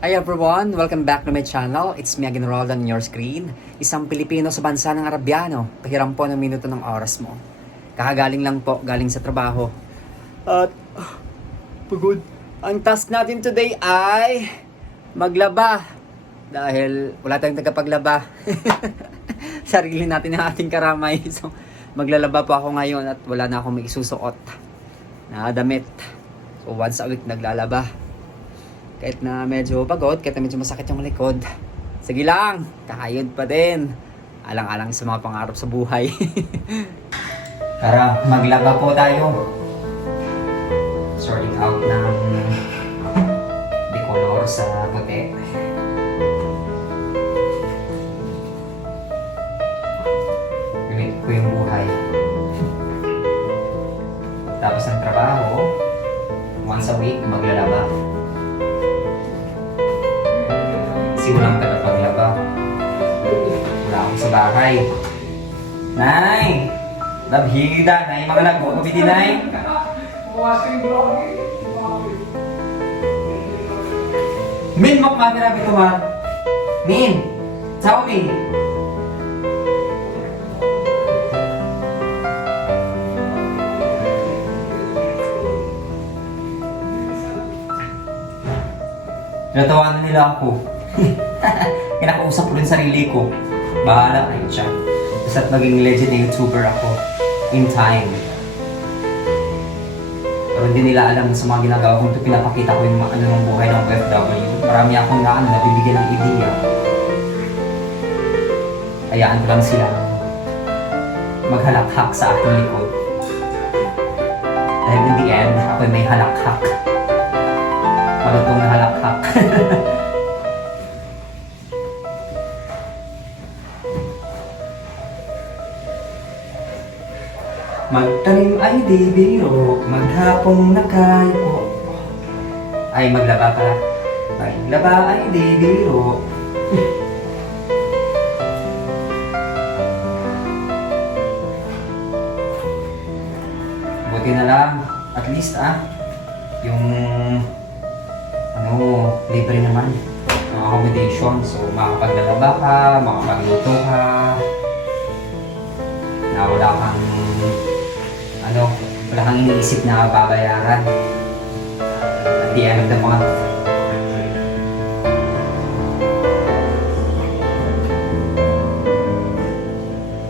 Hi everyone! Welcome back to my channel. It's me again, Roldan, on your screen. Isang Pilipino sa bansa ng Arabiano. Pahiram po ng minuto ng oras mo. Kakagaling lang po, galing sa trabaho. At, pagod. Ang task natin today ay maglaba. Dahil wala tayong tagapaglaba. Sarili natin ang ating karamay. So, maglalaba po ako ngayon at wala na akong may isusuot na damit. So, once a week naglalaba. Kahit na medyo pagod, kahit na medyo masakit yung likod. Sige lang, kakayod pa din. Alang-alang sa mga pangarap sa buhay. Tara, maglaba po tayo. Sorting out ng decolor sa puti. Ulit ko yung buhay. Tapos ng trabaho, once a week maglalaba. Walang tagapaglaba. Wala akong sa bahay. Nay! Labhida! Nay, mga nagmumubiti, Nay! Min, makmamira bito, ma! Min! Sabi! Natawanan nila ako. Kinakausap ko rin sarili ko. Bahala kayo siya. Basta't maging legit na YouTuber ako. In time. Pero hindi nila alam sa mga ginagawa kung ito pinapakita ko yung ano ng buhay ng OFW. Marami akong nabibigyan ng ideya. Hayaan ko lang sila maghalakhak sa aking likod. Dahil in the end, ako'y may halakhak. Malutong na halakhak. Magtanim ay di biro, maghapong nakayuko. Ay, maglaba pala. Maglaba ay di biro. Buti na lang, at least yung libre naman ng accommodation. So, makapaglalaba ka, makapagluto ka, na wala kang iniisip na babayaran at the end of the month.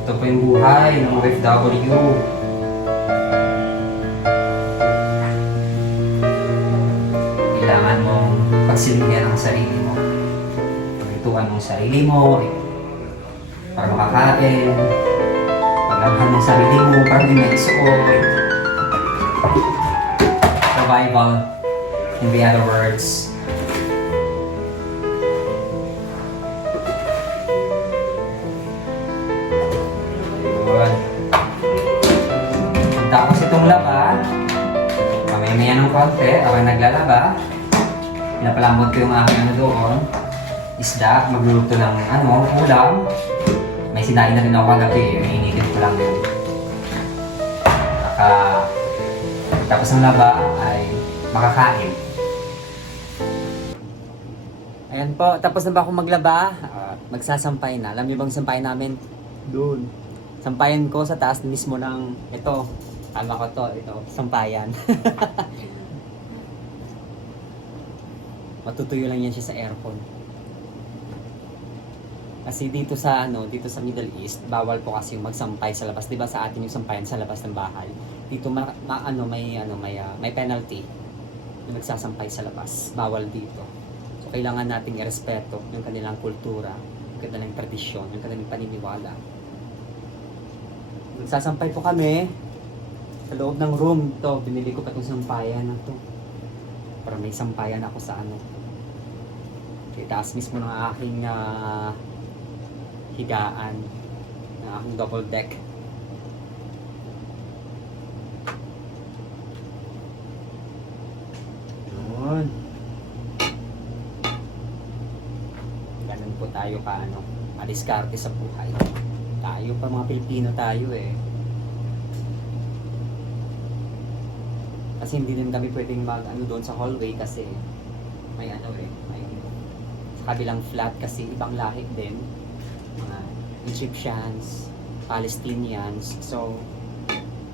Ito po yung buhay ng OFW. Kailangan mong pagsilbihan ang sarili mo. Pagituan mong sarili mo para makakain. Paglabhan ng sarili mo para di may isuot. Survival, in the other words. Good. Tapos itong laba, mamaya ng konti, ako naglalaba. Napalambot ko yung aking doon. Isda, magluluto ng ulam. May sinain na rin ako kagabi, iniinitin ko lang yun. Tapos ang laba ay makakain. Ayan po, tapos na ba akong maglaba? Magsasampay na. Alam niyo bang sampayan namin? Doon. Sampayan ko sa taas mismo ng ito. Tama ko to, ito, sampayan. Matutuyo lang yan siya sa aircon. Kasi dito sa Middle East, bawal po kasi yung magsampay sa labas. 'Di ba sa atin yung sampayan sa labas ng bahay? Dito may penalty. Yung nagsasampay sa labas, bawal dito. So kailangan nating irespeto yung kanilang kultura, yung kanilang tradisyon, yung kanilang paniniwala. Nagsasampay po kami sa loob ng room to. Binili ko pa tong sampayan na to. Para may sampayan ako sa itaas mismo ng aking higaan na aking double deck. Yun. Ganun po tayo madiskarte sa buhay. Tayo pa mga Pilipino tayo eh. Kasi hindi din kami pwedeng mag doon sa hallway kasi may may kabilang flat kasi ibang lahi din. Mga Egyptians, Palestinians. So,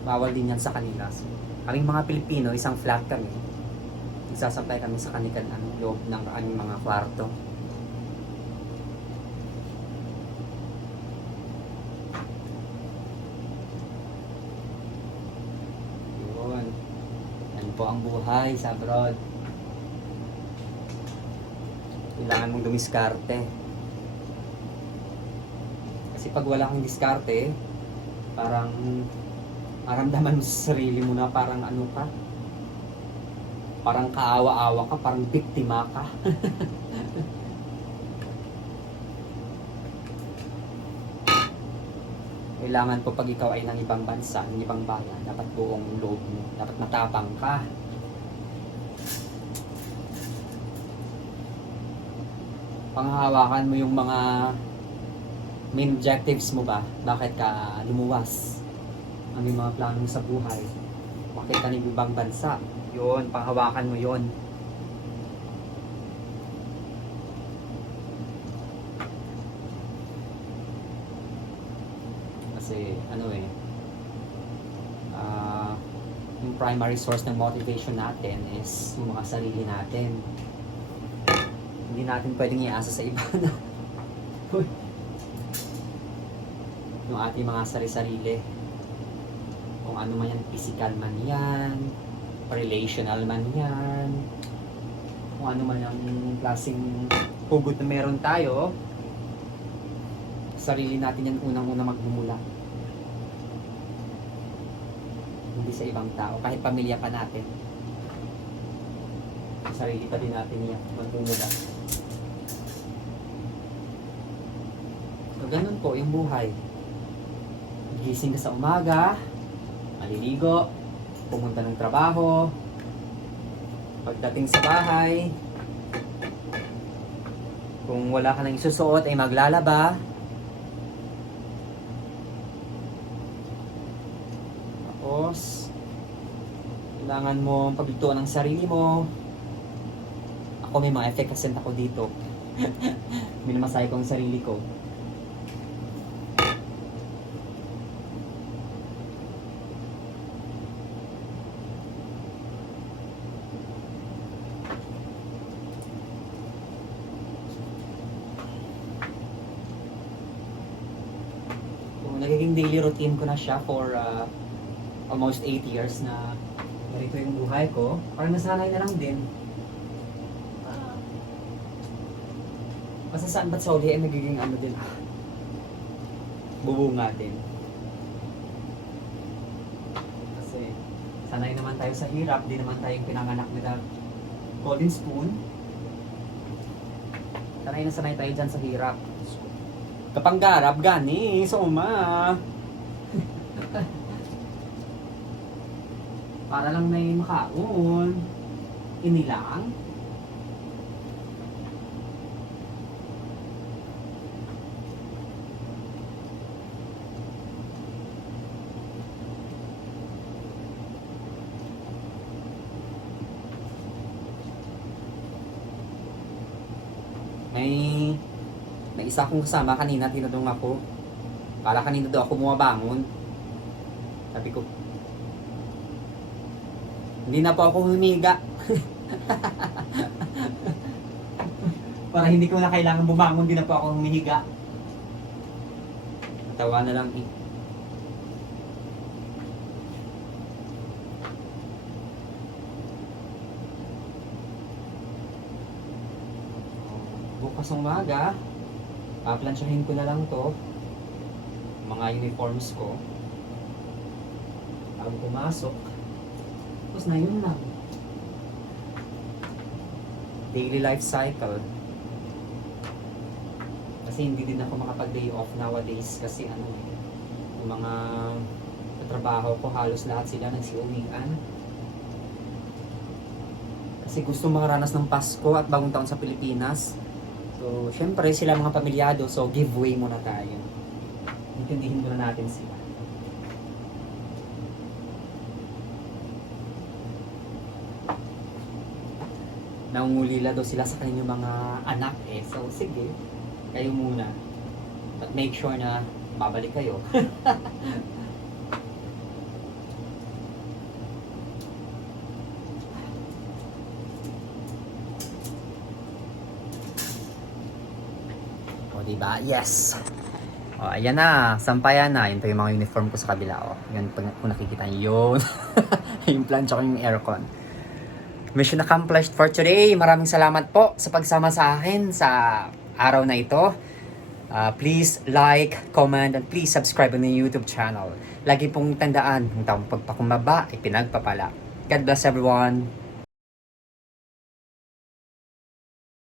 bawal din yan sa kanila. So, kaming mga Pilipino, isang flat kami. Isasablay kami sa kanilang loob ng aming mga kwarto. Yun. Yan po ang buhay sa abroad. Kailangan mong dumiskarte. Kasi pag wala kang diskarte, parang maramdaman mo sa sarili mo na parang ano ka, parang kaawa-awa ka, parang biktima ka. Kailangan po pag ikaw ay ng ibang bansa, ng ibang bayan, dapat buong loob mo, dapat matapang ka. Panghahawakan mo yung mga main objectives mo ba? Bakit ka lumuwas? Ano yung mga plano mo sa buhay? Bakit ka ng ibang bansa? Yun, panghawakan mo yun. Kasi ano yung primary source ng motivation natin is yung mga sarili natin. Hindi natin pwedeng iasa sa iba na yung ating mga sarili-sarili. Kung ano man yan, physical man yan, relational man yan, kung ano man ang klaseng hugot na meron tayo, sarili natin yan unang-una magmumula. Hindi sa ibang tao, kahit pamilya pa natin. Sarili pa din natin yan, magmumula. So, ganun po yung buhay. Gising ka sa umaga, maliligo, pumunta ng trabaho, pagdating sa bahay, kung wala ka nang isusuot ay maglalaba, tapos kailangan mo paglutuan ng sarili mo. Ako may mga effect kasi ako dito. Minamasahe ko ang sarili ko. Nagiging daily routine ko na siya for almost 8 years na ganito yung buhay ko. Parang nasanay na lang din. Basta saan ba't sa uli ay nagiging ano din, bubunga din. Kasi sanay naman tayo sa hirap, di naman tayong pinanganak with a golden spoon. Sanay tayo dyan sa hirap. Kapanggarap gani, suma. Para lang may makaon. Inilang. May isa akong kasama kanina, tinanong ako. Kala kanina daw ako bumabangon. Sabi ko, hindi na po ako humiga. Para hindi ko na kailangan bumangon, hindi na po ako humihiga. Natawa na lang eh. Bukas ng umaga, paplansyahin ko na lang to, mga uniforms ko, bago pumasok. Tapos na yun lang. Daily life cycle. Kasi hindi din ako makapag-day off nowadays kasi yung mga katrabaho ko halos lahat sila nagsiuwian. Kasi gusto makaranas ng Pasko at bagong taon sa Pilipinas. So, syempre sila mga pamilyado, so giveaway muna tayo. Intindihin muna natin sila. nangungulila daw sila sa kanilang mga anak eh. So, sige, kayo muna. But make sure na babalik kayo. O, diba? Yes! O, ayan na. Sampayan na. Yun pa yung mga uniform ko sa kabila. O, yun, kung nakikita nyo yun. Yung plancha ko yung aircon. Mission accomplished for today. Maraming salamat po sa pagsama sa akin sa araw na ito. Please like, comment, and please subscribe on the YouTube channel. Lagi pong tandaan, ang taong pagpakumbaba ay pinagpapala. God bless everyone.